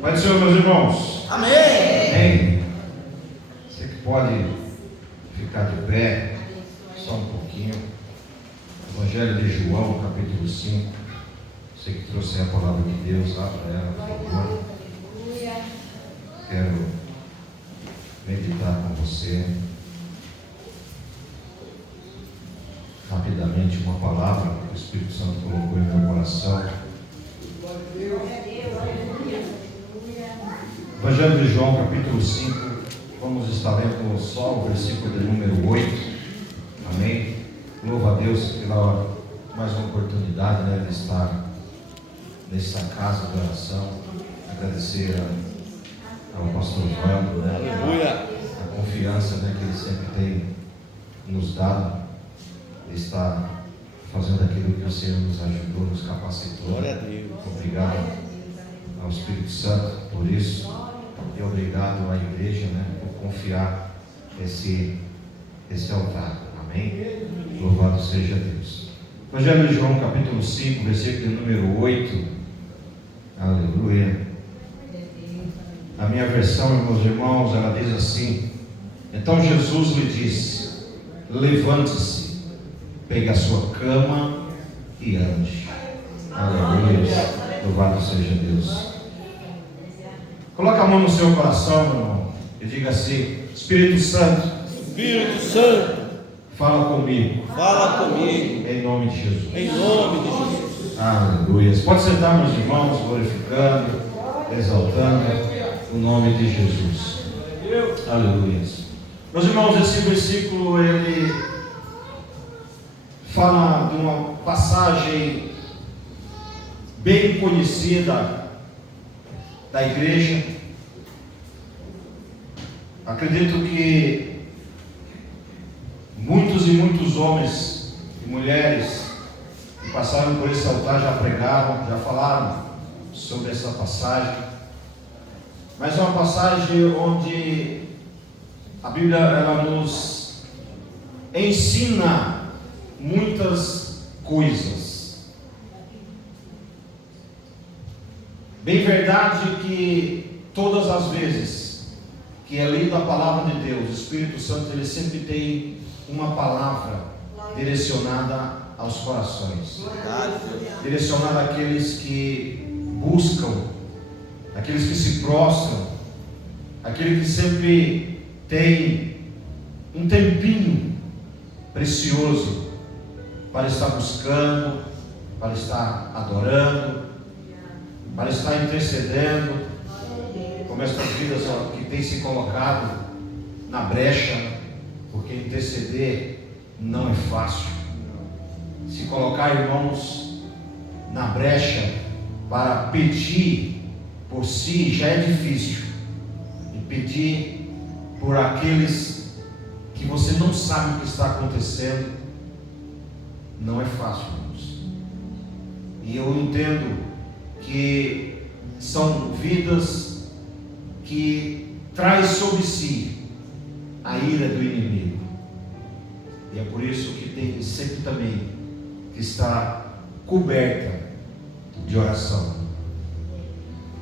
Pai do Senhor, meus irmãos. Amém. Amém. Você que pode ficar de pé, só um pouquinho. Evangelho de João, capítulo 5. Você que trouxe a palavra de Deus, abra ela, por favor. Quero meditar com você rapidamente uma palavra que o Espírito Santo colocou em meu coração. Evangelho de João, capítulo 5. Vamos estar lendo só o versículo de número 8. Amém. Louva a Deus pela mais uma oportunidade, de estar nessa casa de oração. Agradecer ao pastor Vando, a confiança, que ele sempre tem nos dado, de estar fazendo aquilo que o Senhor nos ajudou, nos capacitou. Glória a Deus. Obrigado ao Espírito Santo por isso, e obrigado à igreja, por confiar esse altar. Amém? Louvado seja Deus. Evangelho de João, capítulo 5, versículo número 8. Aleluia. A minha versão, meus irmãos, ela diz assim: então Jesus lhe disse: levante-se, pegue a sua cama e ande. Aleluia. Louvado seja Deus. Coloque a mão no seu coração, meu irmão, e diga assim: Espírito Santo, fala comigo. Fala comigo. Em nome de Jesus. Em nome de Jesus. Aleluia. Pode sentar, meus irmãos, glorificando, exaltando o nome de Jesus. Aleluia. Meus irmãos, esse versículo ele fala de uma passagem bem conhecida da igreja. Acredito que muitos e muitos homens e mulheres que passaram por esse altar já pregaram, já falaram sobre essa passagem. Mas é uma passagem onde a Bíblia ela nos ensina muitas coisas. Bem verdade que todas as vezes que é lida a palavra de Deus, o Espírito Santo ele sempre tem uma palavra direcionada aos corações, direcionada àqueles que buscam, aqueles que se prostram, aquele que sempre tem um tempinho precioso para estar buscando, para estar adorando, para estar intercedendo, como estas vidas que têm se colocado na brecha, porque interceder não é fácil. Se colocar, irmãos, na brecha para pedir por si já é difícil, e pedir por aqueles que você não sabe o que está acontecendo não é fácil, irmãos. E eu entendo que são vidas que traz sobre si a ira do inimigo, e é por isso que tem sempre também que estar coberta de oração,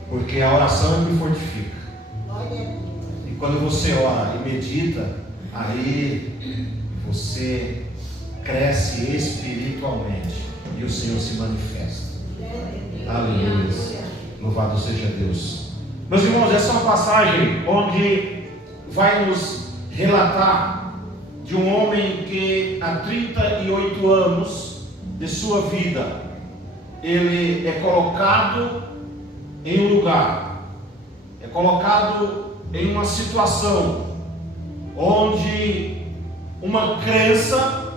porque a oração é que fortifica. E quando você ora e medita, aí você cresce espiritualmente e o Senhor se manifesta. Aleluia. Louvado seja Deus. Meus irmãos, essa é uma passagem onde vai nos relatar de um homem que há 38 anos de sua vida ele é colocado em um lugar, é colocado em uma situação onde uma crença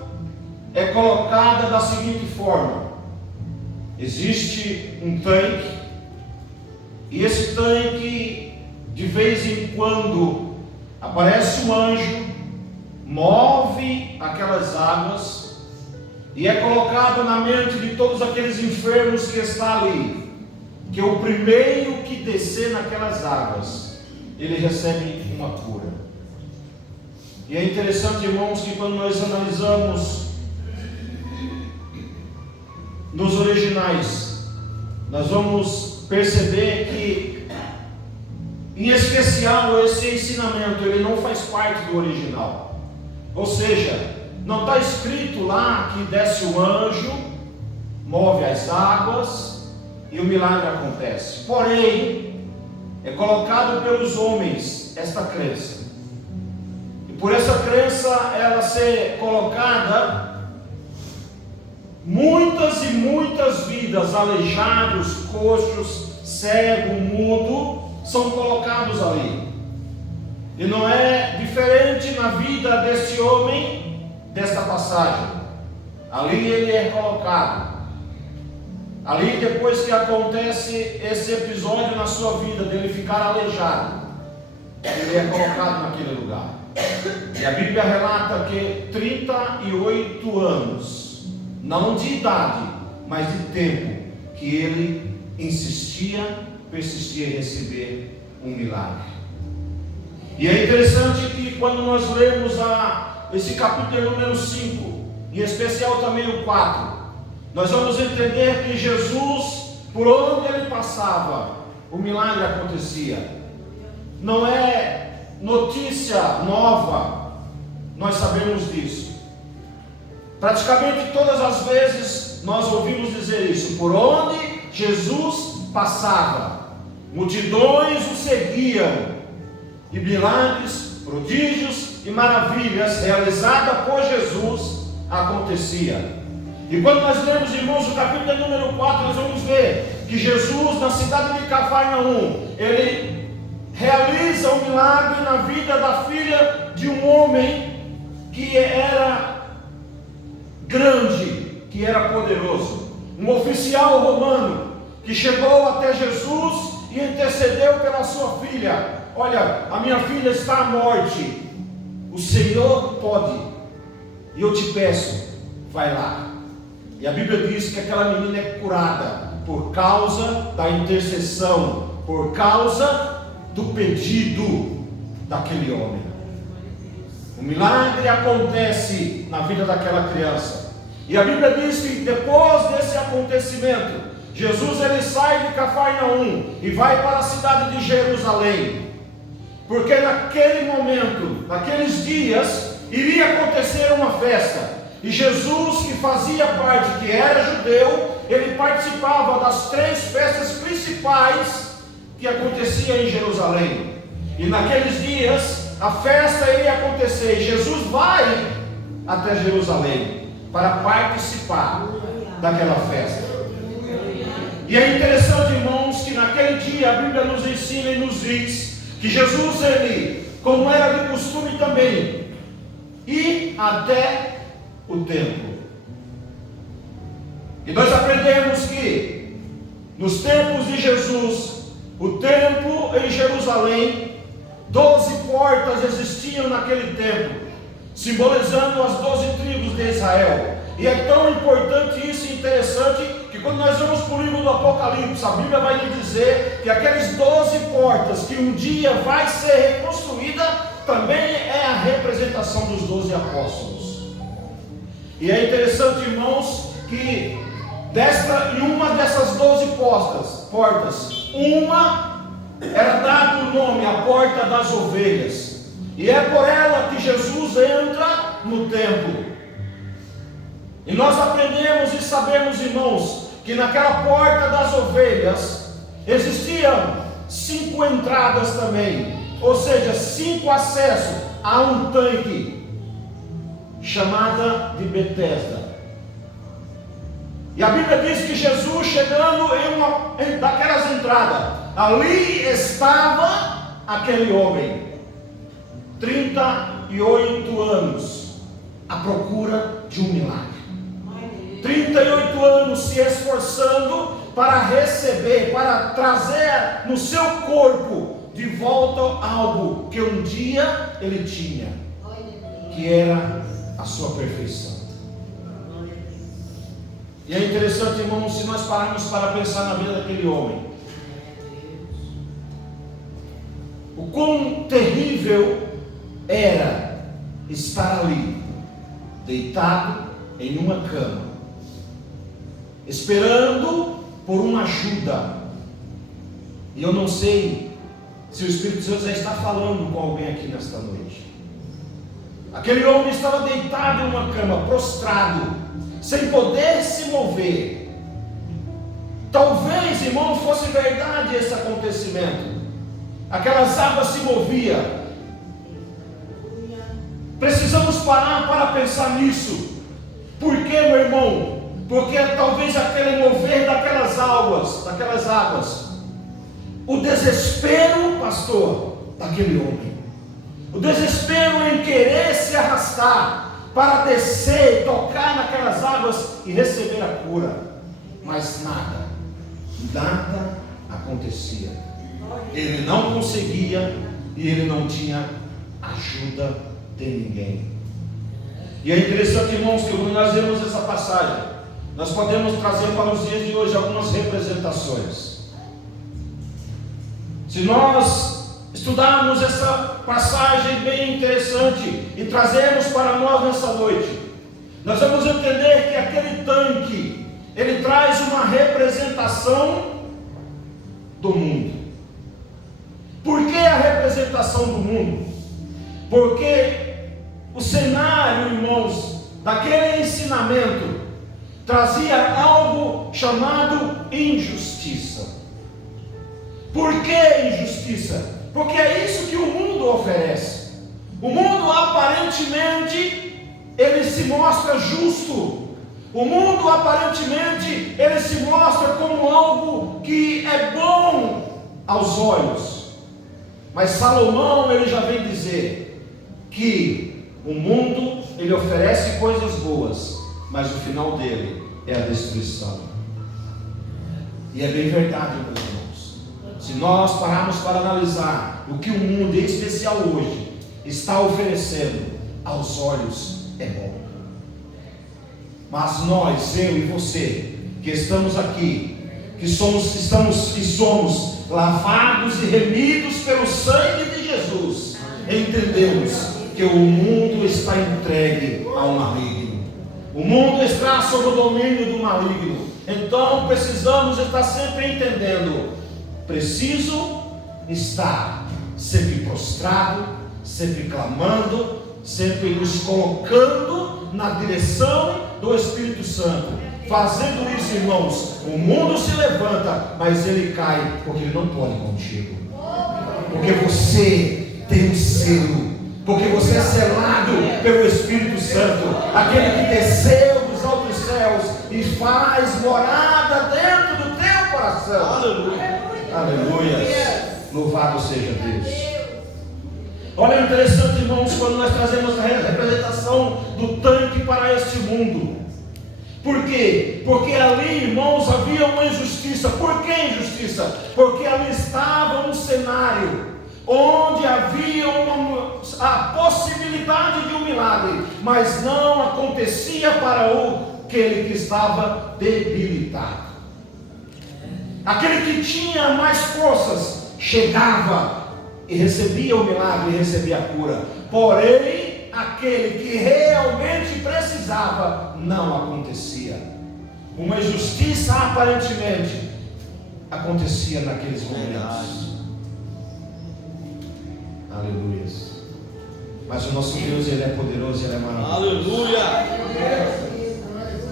é colocada da seguinte forma: existe um tanque, e esse tanque, de vez em quando, aparece um anjo, move aquelas águas, e é colocado na mente de todos aqueles enfermos que está ali, que o primeiro que descer naquelas águas, ele recebe uma cura. E é interessante, irmãos, que quando nós analisamos nos originais, nós vamos perceber que Em especial, esse ensinamento, ele não faz parte do original. Ou seja, não está escrito lá que desce o anjo, move as águas e o milagre acontece. Porém, é colocado pelos homens esta crença. E por essa crença ela ser colocada, muitas e muitas vidas, aleijados, coxos, cego, mudo, são colocados ali. E não é diferente na vida desse homem, desta passagem. Ali ele é colocado. Ali, depois que acontece esse episódio na sua vida, dele ficar aleijado, ele é colocado naquele lugar. E a Bíblia relata que 38 anos, não de idade, mas de tempo, que ele persistia em receber um milagre. E é interessante que quando nós lemos esse capítulo número 5, em especial também o 4, nós vamos entender que Jesus, por onde ele passava, o milagre acontecia. Não é notícia nova, nós sabemos disso. Praticamente todas as vezes nós ouvimos dizer isso. Por onde Jesus passava, multidões o seguiam, e milagres, prodígios e maravilhas realizadas por Jesus acontecia. E quando nós lemos, irmãos, o capítulo número 4, nós vamos ver que Jesus, na cidade de Cafarnaum, ele realiza um milagre na vida da filha de um homem que era grande, que era poderoso, um oficial romano que chegou até Jesus e intercedeu pela sua filha. Olha, a minha filha está à morte, o Senhor pode, e eu te peço, vai lá. E a Bíblia diz que aquela menina é curada por causa da intercessão, por causa do pedido daquele homem. O milagre acontece na vida daquela criança. E a Bíblia diz que depois desse acontecimento, Jesus ele sai de Cafarnaum e vai para a cidade de Jerusalém. Porque naquele momento, naqueles dias, iria acontecer uma festa. E Jesus, que fazia parte, que era judeu, ele participava das 3 festas principais que acontecia em Jerusalém. E naqueles dias, a festa iria acontecer. E Jesus vai até Jerusalém para participar daquela festa. E é interessante, irmãos, que naquele dia a Bíblia nos ensina e nos diz que Jesus, ele, como era de costume também, ir até o templo. E nós aprendemos que nos tempos de Jesus, o templo em Jerusalém, 12 portas existiam naquele templo, simbolizando as 12 tribos de Israel. E é tão importante isso e interessante que quando nós vamos para o livro do Apocalipse, a Bíblia vai nos dizer que aqueles 12 portas que um dia vai ser reconstruída, também é a representação dos 12 apóstolos. E é interessante, irmãos, que em uma dessas 12 portas, uma era dado o nome, a porta das ovelhas. E é por ela que Jesus entra no templo. E nós aprendemos e sabemos, irmãos, que naquela porta das ovelhas existiam 5 entradas também, ou seja, 5 acessos a um tanque chamada de Betesda. E a Bíblia diz que Jesus, chegando em uma daquelas entradas, ali estava aquele homem, 38 anos, à procura de um milagre. 38 anos se esforçando para receber, para trazer no seu corpo de volta algo que um dia ele tinha, que era a sua perfeição. E é interessante, irmãos, se nós pararmos para pensar na vida daquele homem, o quão terrível era estar ali, deitado em uma cama, esperando por uma ajuda. E eu não sei se o Espírito Santo já está falando com alguém aqui nesta noite. Aquele homem estava deitado em uma cama, prostrado, sem poder se mover. Talvez, irmão, fosse verdade esse acontecimento. Aquelas águas se moviam. Precisamos parar para pensar nisso. Por quê, meu irmão? Porque talvez aquele mover daquelas águas, o desespero, pastor, daquele homem, o desespero em querer se arrastar para descer, tocar naquelas águas e receber a cura, mas nada acontecia. Ele não conseguia e ele não tinha ajuda de ninguém. E é interessante, irmãos, que quando nós vemos essa passagem, nós podemos trazer para os dias de hoje algumas representações. Se nós estudarmos essa passagem bem interessante e trazermos para nós nessa noite, nós vamos entender que aquele tanque, ele traz uma representação do mundo. Por que a representação do mundo? Porque o cenário, irmãos, daquele ensinamento trazia algo chamado injustiça. Por que injustiça? Porque é isso que o mundo oferece. O mundo aparentemente ele se mostra justo. O mundo aparentemente ele se mostra como algo que é bom aos olhos. Mas Salomão ele já vem dizer que o mundo ele oferece coisas boas, mas o final dele é a destruição. E é bem verdade, meus irmãos. Se nós pararmos para analisar o que o mundo, em especial hoje, está oferecendo, aos olhos é bom. Mas nós, eu e você, que estamos aqui, que somos lavados e remidos pelo sangue de Jesus, entendemos que o mundo está entregue ao maligno. O mundo está sob o domínio do maligno. Então precisamos estar sempre entendendo. Preciso estar sempre prostrado, sempre clamando, sempre nos colocando na direção do Espírito Santo. Fazendo isso, irmãos, o mundo se levanta, mas ele cai, porque ele não pode contigo. Porque você tem um selo, porque você é selado pelo Espírito Santo, aquele que desceu dos altos céus e faz morada dentro do teu coração. Aleluia. Aleluia. Louvado seja Deus. Olha, interessante, irmãos, quando nós trazemos a representação do tanque para este mundo. Por quê? Porque ali, irmãos, havia uma injustiça. Por que injustiça? Porque ali estava um cenário onde havia a possibilidade de um milagre, mas não acontecia para aquele que estava debilitado. Aquele que tinha mais forças chegava e recebia o milagre e recebia a cura. Porém, aquele que realmente precisava, não acontecia. Uma injustiça aparentemente acontecia naqueles momentos. Aleluia. Mas o nosso Deus, ele é poderoso e ele é maravilhoso. Aleluia.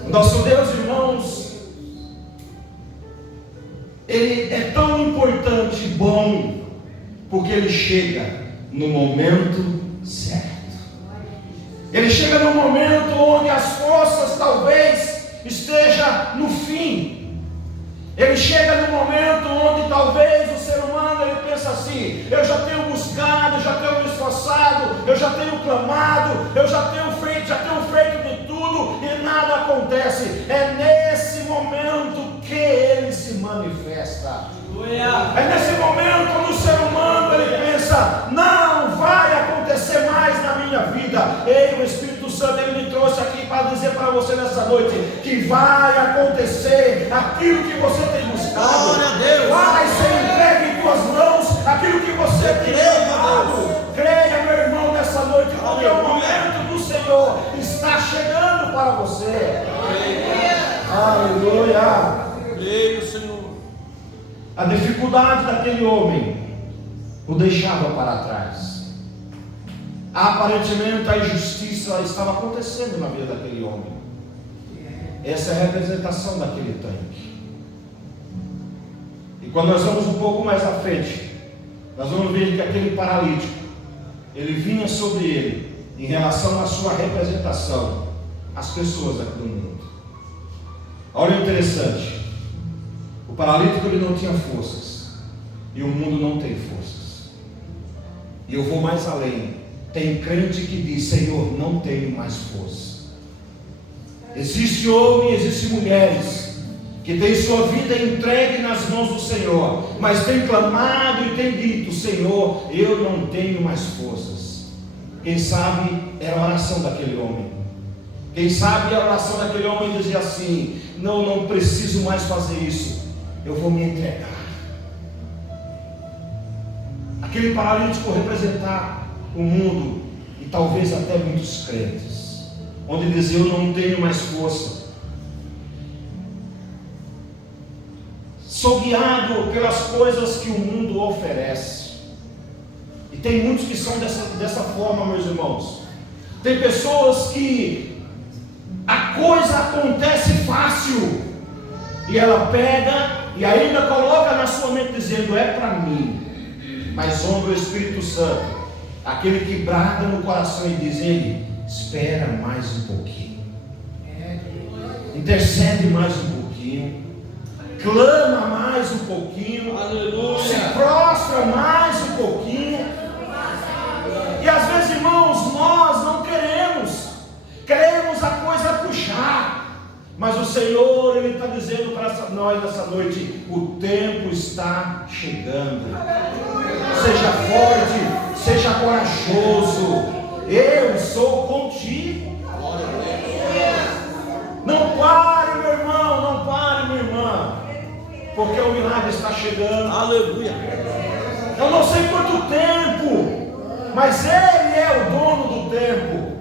O nosso Deus, irmãos, ele é tão importante e bom, porque ele chega no momento certo. Ele chega no momento onde as forças talvez estejam no fim. Ele chega no momento onde talvez o ser humano ele pensa assim: eu já tenho buscado, já tenho me esforçado, eu já tenho clamado, eu já tenho feito de tudo e nada acontece. É nesse momento que ele se manifesta. É nesse momento onde o ser humano ele pensa: não vai acontecer mais na minha vida. Ei, o Espírito Santo ele me trouxe aqui para dizer para você nessa noite que vai acontecer aquilo que você tem buscado. Glória a Deus. Vai ser entregue em tuas mãos aquilo que você tem clamado. Creia, meu irmão, nessa noite, porque o momento do Senhor está chegando para você. Aleluia. Creio, Senhor. A dificuldade daquele homem o deixava para trás. Aparentemente a injustiça estava acontecendo na vida daquele homem. Essa é a representação daquele tanque. E quando nós vamos um pouco mais à frente, nós vamos ver que aquele paralítico, ele vinha sobre ele em relação à sua representação, as pessoas aqui do mundo. Olha o interessante, o paralítico ele não tinha forças, e o mundo não tem forças. E eu vou mais além, tem crente que diz: Senhor, não tenho mais força. Existe homem, existe mulheres que tem sua vida entregue nas mãos do Senhor, mas tem clamado e tem dito: Senhor, eu não tenho mais forças. Quem sabe era a oração daquele homem. Quem sabe a oração daquele homem dizia assim: não preciso mais fazer isso, eu vou me entregar. Aquele paralítico representar o mundo e talvez até muitos crentes, onde dizia: eu não tenho mais força. Sou guiado pelas coisas que o mundo oferece. E tem muitos que são dessa forma, meus irmãos. Tem pessoas que a coisa acontece fácil, e ela pega e ainda coloca na sua mente dizendo: é para mim. Mas honra o Espírito Santo, aquele que brada no coração e diz: ele espera mais um pouquinho, intercede mais um pouquinho, clama mais um pouquinho, aleluia, se prostra mais um pouquinho. E às vezes, irmãos, nós não queremos a coisa puxar, mas o Senhor, Ele está dizendo para nós nessa noite: o tempo está chegando. Seja forte, seja corajoso, eu sou contigo. Não pare, meu irmão, não pare, minha irmã, porque o milagre está chegando. Aleluia. Eu não sei quanto tempo, mas Ele é o dono do tempo.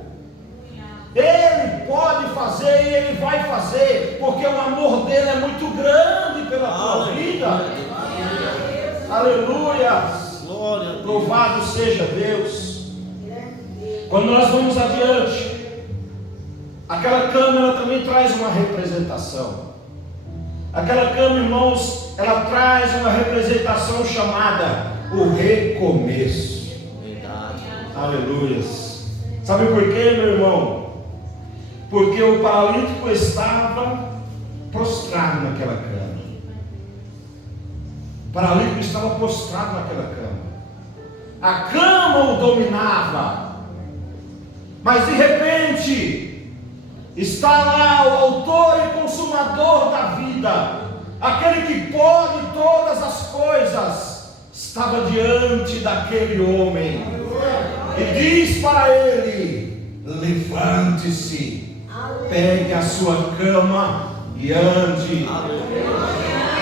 Ele pode fazer e Ele vai fazer, porque o amor dele é muito grande pela tua vida. Aleluia. Louvado seja Deus. Quando nós vamos adiante, aquela câmera também traz uma representação. Aquela câmera, irmãos, ela traz uma representação chamada o recomeço. Aleluia. Sabe por quê, meu irmão? Porque o paralítico estava prostrado naquela cama. O paralítico estava prostrado naquela cama. A cama o dominava. Mas de repente está lá o autor e consumador da vida, aquele que pode todas as coisas, estava diante daquele homem e diz para ele: levante-se, pegue a sua cama e ande.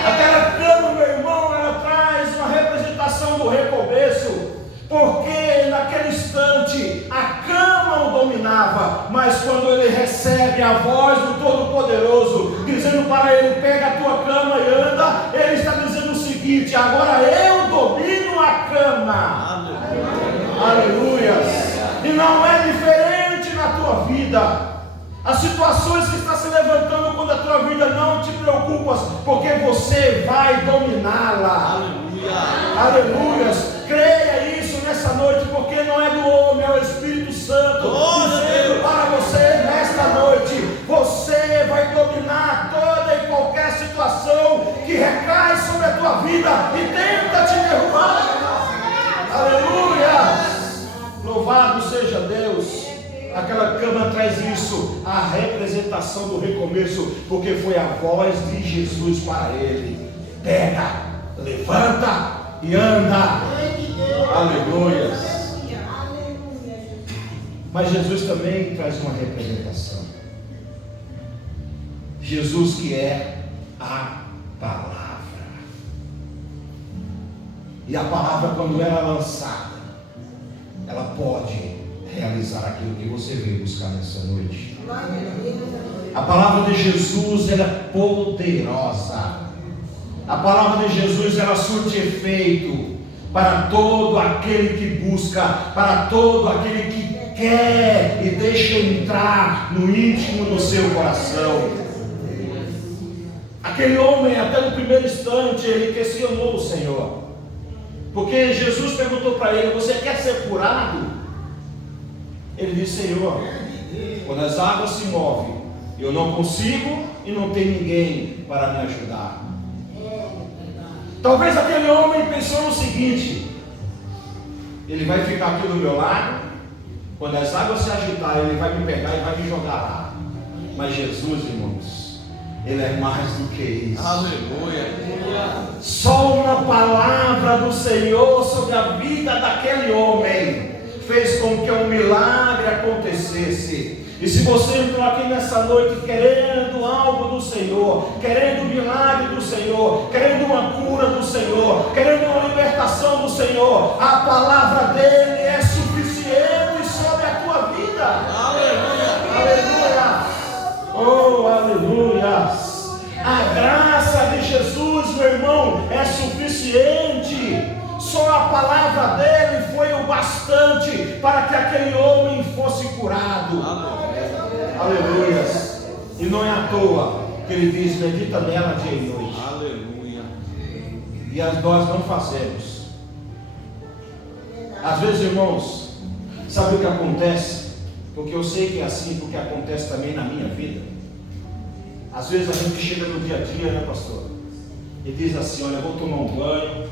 Aquela cama, meu irmão, ela traz uma representação do recomeço, porque naquele instante a cama o dominava, mas quando ele recebe a voz do Todo-Poderoso dizendo para ele: pega a tua cama e anda, ele está dizendo o seguinte: agora eu domino a cama. Aleluia. E não é diferente na tua vida. As situações que estão se levantando quando a tua vida não te preocupas, porque você vai dominá-la. Aleluia. Creia isso nessa noite, porque não é do homem, é o Espírito Santo dizendo para você nesta noite: você vai dominar toda e qualquer situação que recai sobre a tua vida e tenta te derrubar. Aleluia. Louvado seja Deus. Aquela cama traz isso, a representação do recomeço, porque foi a voz de Jesus para ele: pega, levanta e anda. Aleluia. Mas Jesus também traz uma representação. Jesus, que é a palavra. E a palavra, quando ela é lançada, ela pode realizar aquilo que você veio buscar nessa noite. A palavra de Jesus, ela é poderosa. A palavra de Jesus, ela surte efeito. para todo aquele que busca, para todo aquele que quer e deixa entrar no íntimo do seu coração. Aquele homem, até no primeiro instante, ele questionou o Senhor, porque Jesus perguntou para ele: você quer ser curado? Ele disse: Senhor, quando as águas se movem, eu não consigo e não tem ninguém para me ajudar. Talvez aquele homem pensou no seguinte: ele vai ficar aqui do meu lado, quando as águas se agitarem, ele vai me pegar e vai me jogar lá. Mas Jesus, irmãos, Ele é mais do que isso. Aleluia. Só uma palavra do Senhor sobre a vida daquele homem fez com que um milagre acontecesse. E se você entrou aqui nessa noite querendo algo do Senhor, querendo o milagre do Senhor, querendo uma cura do Senhor, querendo uma libertação do Senhor, a palavra dele é suficiente sobre a tua vida. Aleluia. Aleluia. Oh, aleluia. A graça de Jesus, meu irmão, é suficiente. Só a palavra dele foi o bastante para que aquele homem fosse curado. Aleluia. E não é à toa que ele diz: medita nela dia e noite. Aleluia. E nós não fazemos. Às vezes, irmãos, sabe o que acontece? Porque eu sei que é assim, porque acontece também na minha vida. Às vezes a gente chega no dia a dia, né, pastor? E diz assim: olha, eu vou tomar um banho,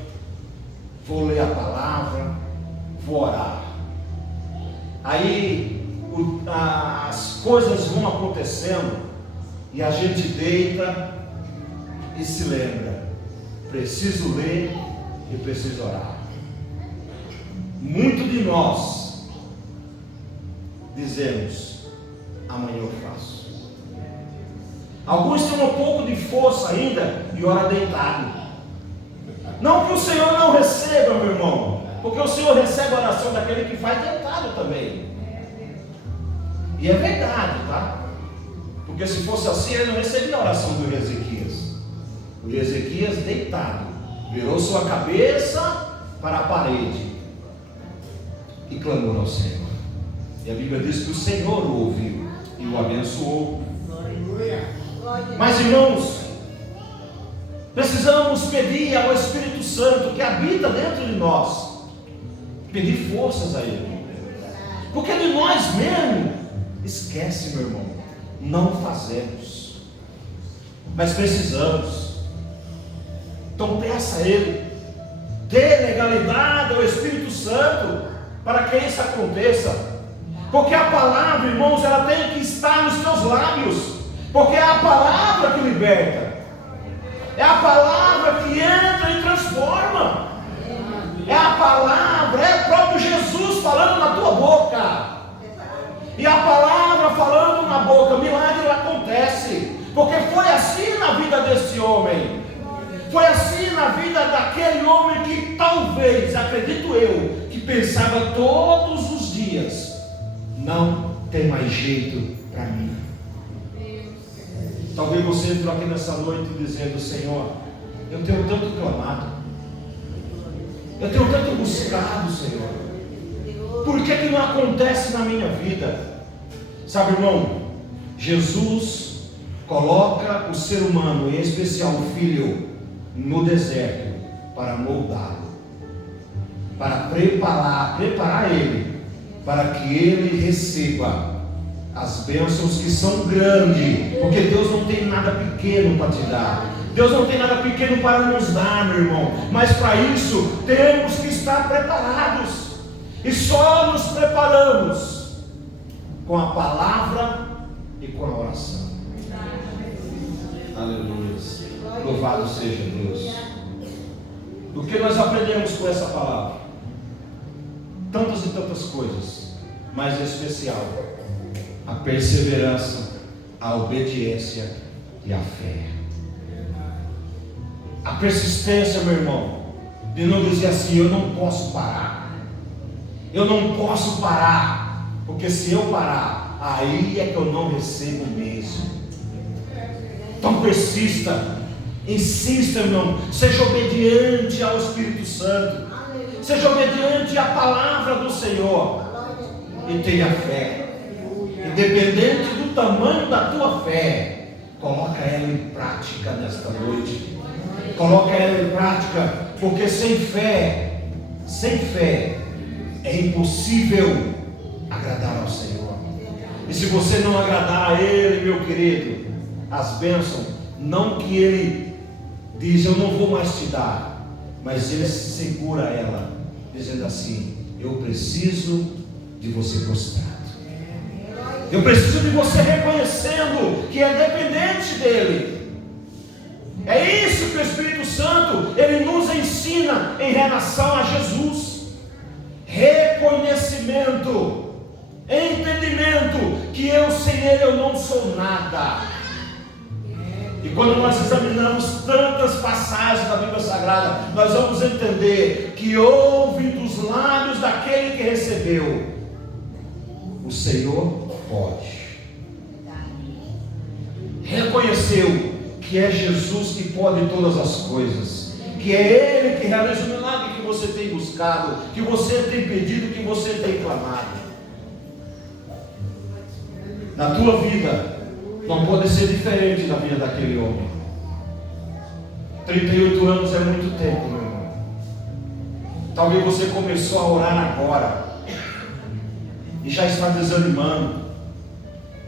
vou ler a palavra, vou orar. Aí as coisas vão acontecendo e a gente deita e se lembra: preciso ler e preciso orar. Muito de nós dizemos: amanhã eu faço. Alguns têm um pouco de força ainda e ora deitado. Não que o Senhor não receba, meu irmão, porque o Senhor recebe a oração daquele que faz deitado também. E é verdade, tá? Porque se fosse assim, ele não recebia a oração do Ezequias. O Ezequias deitado, virou sua cabeça para a parede e clamou ao Senhor. E a Bíblia diz que o Senhor o ouviu e o abençoou. Mas, irmãos, precisamos pedir ao Espírito Santo que habita dentro de nós, pedir forças a Ele, porque de nós mesmos, esquece, meu irmão, não fazemos, mas precisamos. Então peça a Ele, dê legalidade ao Espírito Santo para que isso aconteça, porque a palavra, irmãos, ela tem que estar nos teus lábios, porque é a palavra que liberta, é a palavra que entra e transforma, é a palavra, é o próprio Jesus falando na tua boca, e a palavra falando na boca, milagre acontece, porque foi assim na vida desse homem, foi assim na vida daquele homem que talvez, acredito eu, que pensava todos os dias: não tem mais jeito para mim. Talvez você entrou aqui nessa noite dizendo: Senhor, eu tenho tanto clamado, eu tenho tanto buscado, Senhor, por que não acontece na minha vida? Sabe, irmão, Jesus coloca o ser humano, em especial o filho, no deserto para moldá-lo, para preparar ele, para que ele receba as bênçãos que são grandes, porque Deus não tem nada pequeno para te dar, Deus não tem nada pequeno para nos dar, meu irmão, mas para isso temos que estar preparados, e só nos preparamos com a palavra e com a oração. Aleluia, louvado seja Deus. Do que nós aprendemos com essa palavra? Tantas e tantas coisas, mas em especial a perseverança, a obediência e a fé. A persistência, meu irmão, de não dizer assim: eu não posso parar, eu não posso parar, porque se eu parar, aí é que eu não recebo mesmo. Então persista, insista, irmão, seja obediente ao Espírito Santo. Seja obediente à palavra do Senhor. E tenha fé. Independente do tamanho da tua fé, coloca ela em prática nesta noite. Coloca ela em prática, porque sem fé é impossível agradar ao Senhor. E se você não agradar a Ele, meu querido, as bênçãos, não que Ele diz, eu não vou mais te dar, mas Ele segura ela, dizendo assim, eu preciso de você prostrado. Eu preciso de você reconhecendo que é dependente dEle. É isso que o Espírito Santo, Ele nos ensina em relação a Jesus. Reconhecimento, entendimento, que eu sem Ele eu não sou nada. E quando nós examinamos tantas passagens da Bíblia Sagrada, nós vamos entender que ouve dos lábios daquele que recebeu, o Senhor pode. Reconheceu que é Jesus que pode todas as coisas, que é Ele que realiza o milagre que você tem buscado, que você tem pedido, que você tem clamado. Na tua vida não pode ser diferente da vida daquele homem. 38 anos é muito tempo, meu irmão. Talvez você começou a orar agora e já está desanimando.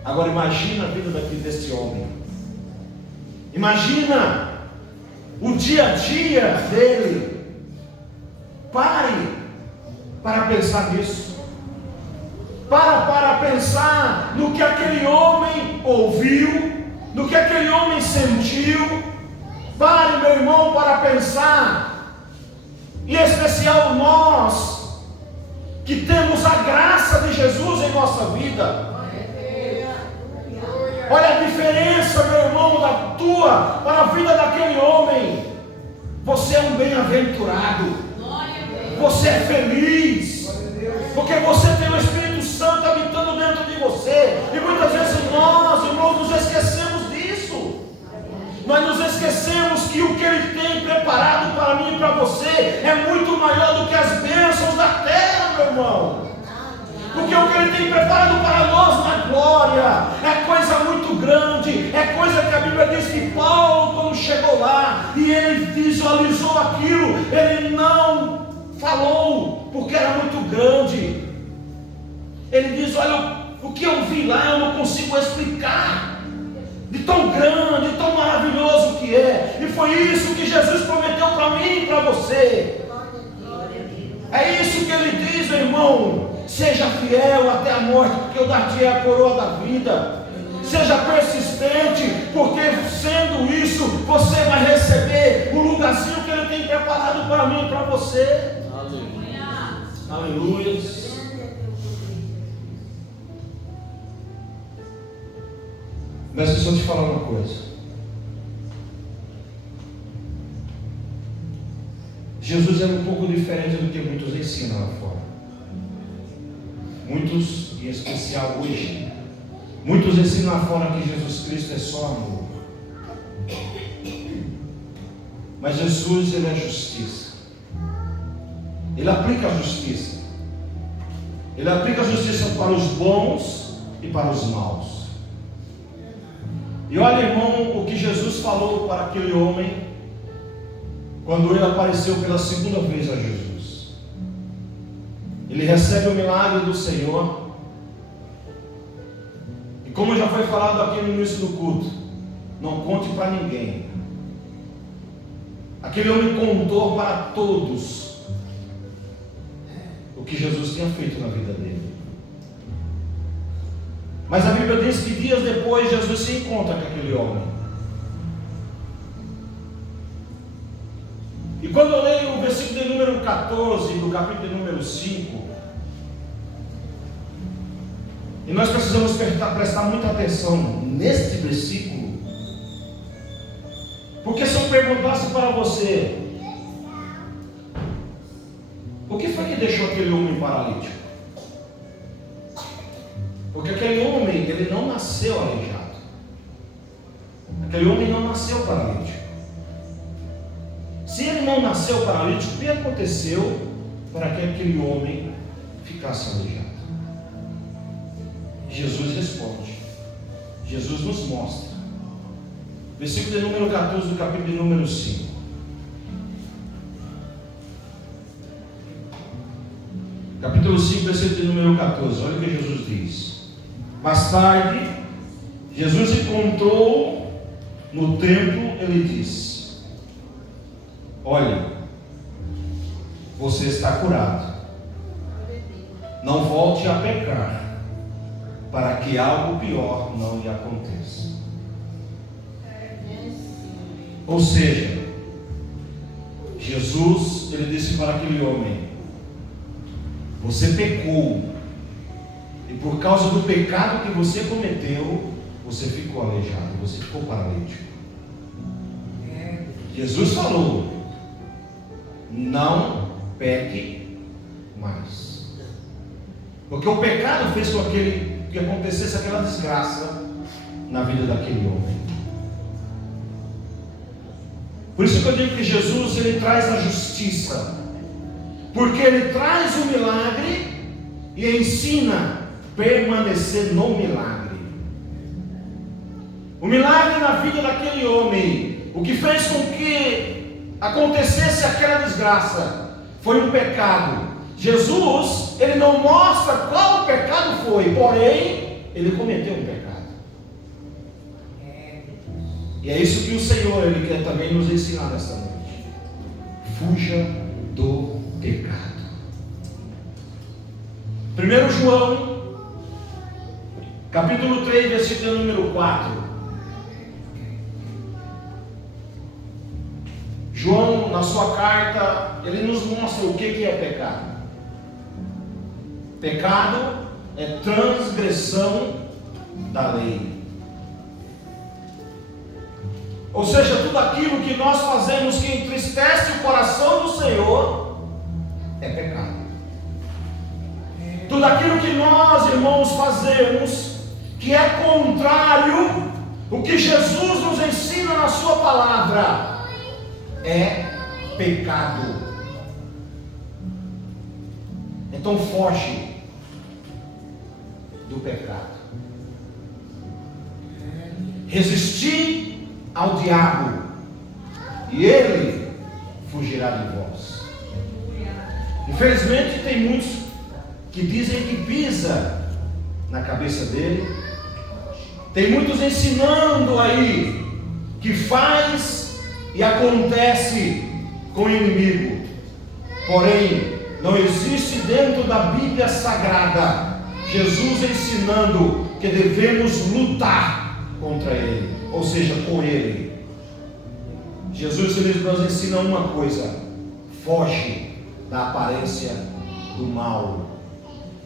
Agora imagina a vida desse homem. Imagina o dia a dia dele. Pare para pensar nisso. Para pensar no que aquele homem ouviu, no que aquele homem sentiu. Pare, meu irmão, para pensar, em especial nós, que temos a graça de Jesus em nossa vida. Olha a diferença, meu irmão, da tua para a vida daquele homem. Você é um bem-aventurado, você é feliz, porque você tem o Espírito Santo habitando dentro de você. E muitas vezes nós, irmãos, nos esquecemos disso. Nós nos esquecemos que o que Ele tem preparado para mim e para você é muito maior do que as bênçãos da terra, meu irmão. Porque o que Ele tem preparado para nós na glória é coisa muito grande, é coisa que a Bíblia diz que Paulo, quando chegou lá e ele visualizou aquilo, ele não falou, porque era muito grande. Ele diz, olha, o que eu vi lá eu não consigo explicar, de tão grande, tão maravilhoso que é. E foi isso que Jesus prometeu para mim e para você. É isso que Ele diz, meu irmão, seja fiel até a morte, porque eu dar-te a coroa da vida. Seja persistente, porque sendo isso, você vai receber o lugarzinho que Ele tem preparado para mim e para você. Aleluia. Mas deixa eu te falar uma coisa. Jesus é um pouco diferente do que muitos ensinam lá fora. Muitos, em especial hoje, muitos ensinam lá fora que Jesus Cristo é só amor. Mas Jesus, Ele é justiça. Ele aplica a justiça. Ele aplica a justiça para os bons e para os maus. E olha, irmão, o que Jesus falou para aquele homem quando ele apareceu pela segunda vez a Jesus. Ele recebe o milagre do Senhor. E como já foi falado aqui no início do culto, não conte para ninguém. Aquele homem contou para todos o que Jesus tinha feito na vida dele. Mas a Bíblia diz que dias depois Jesus se encontra com aquele homem. E quando eu leio o versículo de número 14 do capítulo de número 5, e nós precisamos prestar muita atenção neste versículo, porque se eu perguntasse para você, o que foi que deixou aquele homem paralítico? Porque aquele homem, ele não nasceu aleijado. Aquele homem não nasceu paralítico. Se ele não nasceu paralítico, o que aconteceu para que aquele homem ficasse aleijado? Jesus responde. Jesus nos mostra. Versículo de número 14 do capítulo de número 5. Capítulo 5, versículo de número 14. Olha o que Jesus diz. Mais tarde, Jesus encontrou no templo, ele disse: olha, você está curado. Não volte a pecar, para que algo pior não lhe aconteça. Ou seja, Jesus, ele disse para aquele homem: você pecou, e por causa do pecado que você cometeu, você ficou aleijado, você ficou paralítico. Jesus falou: não peque mais, porque o pecado fez com que acontecesse aquela desgraça na vida daquele homem. Por isso que eu digo que Jesus, ele traz a justiça, porque ele traz o milagre e ensina a permanecer no milagre. O milagre na vida daquele homem, o que fez com que acontecesse aquela desgraça, foi um pecado. Jesus, ele não mostra qual o pecado foi, porém, ele cometeu um pecado. E é isso que o Senhor, ele quer também nos ensinar nesta noite. Fuja do pecado. 1 João, capítulo 3, versículo número 4. João, na sua carta, ele nos mostra o que é pecado. Pecado é transgressão da lei. Ou seja, tudo aquilo que nós fazemos que entristece o coração do Senhor é pecado. Tudo aquilo que nós, irmãos, fazemos que é contrário ao que Jesus nos ensina na sua palavra é pecado. Então foge do pecado. Resistir ao diabo e ele fugirá de vós. Infelizmente tem muitos que dizem que pisa na cabeça dele. Tem muitos ensinando aí que faz e acontece com o inimigo. Porém, não existe dentro da Bíblia Sagrada Jesus ensinando que devemos lutar contra ele, ou seja, com ele. Jesus, ele nos ensina uma coisa: foge da aparência do mal,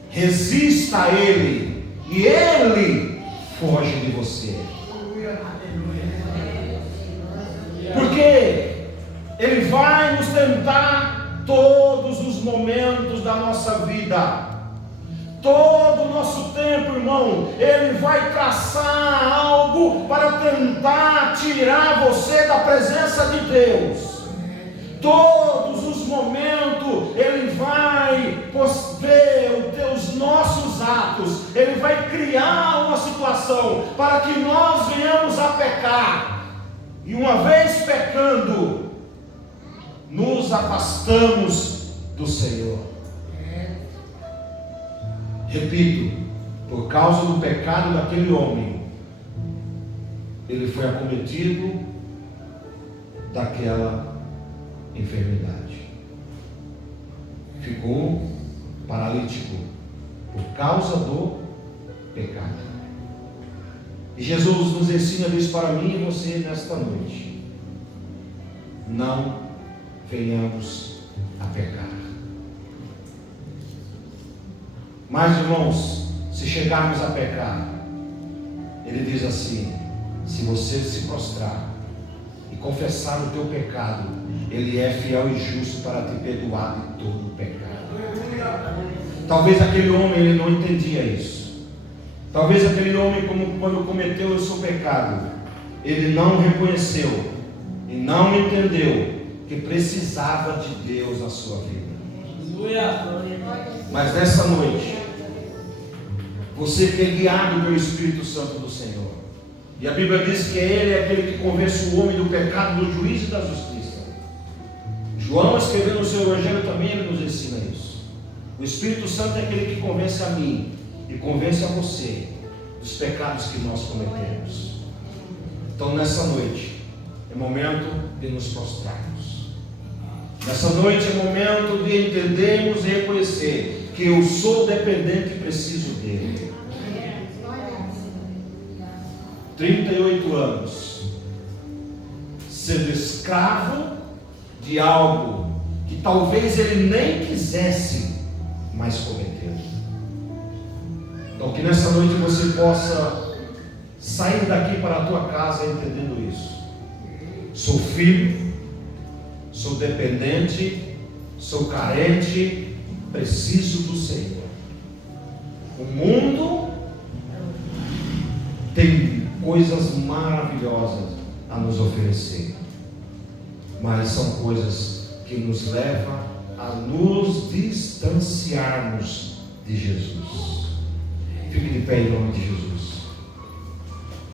resista a ele e ele foge de você. Porque ele vai nos tentar todos os momentos da nossa vida. Todo o nosso tempo, irmão, ele vai traçar algo para tentar tirar você da presença de Deus. Todos os momentos ele vai ver os nossos atos, ele vai criar uma situação para que nós venhamos a pecar. E uma vez pecando, nos afastamos do Senhor. Repito, por causa do pecado daquele homem, ele foi acometido daquela enfermidade. Ficou paralítico por causa do pecado. E Jesus nos ensina isso para mim e você nesta noite. Não venhamos a pecar. Mas, irmãos, se chegarmos a pecar, ele diz assim: se você se prostrar e confessar o teu pecado, ele é fiel e justo para te perdoar de todo o pecado. Talvez aquele homem, ele não entendia isso. Talvez aquele homem, quando cometeu o seu pecado, ele não reconheceu e não entendeu que precisava de Deus na sua vida. Mas nessa noite, você que é guiado pelo Espírito Santo do Senhor. E a Bíblia diz que Ele é aquele que convence o homem do pecado, do juízo e da justiça. João, escrevendo o seu Evangelho, também ele nos ensina isso. O Espírito Santo é aquele que convence a mim e convence a você dos pecados que nós cometemos. Então nessa noite é momento de nos prostrarmos. Nessa noite é momento de entendermos e reconhecer que eu sou dependente e preciso dele. 38 anos sendo escravo de algo que talvez ele nem quisesse mais cometer. Então que nessa noite você possa sair daqui para a tua casa entendendo isso. Sou filho, sou dependente, sou carente, preciso do Senhor. O mundo tem coisas maravilhosas a nos oferecer, mas são coisas que nos levam a nos distanciarmos de Jesus. Fique de pé em nome de Jesus.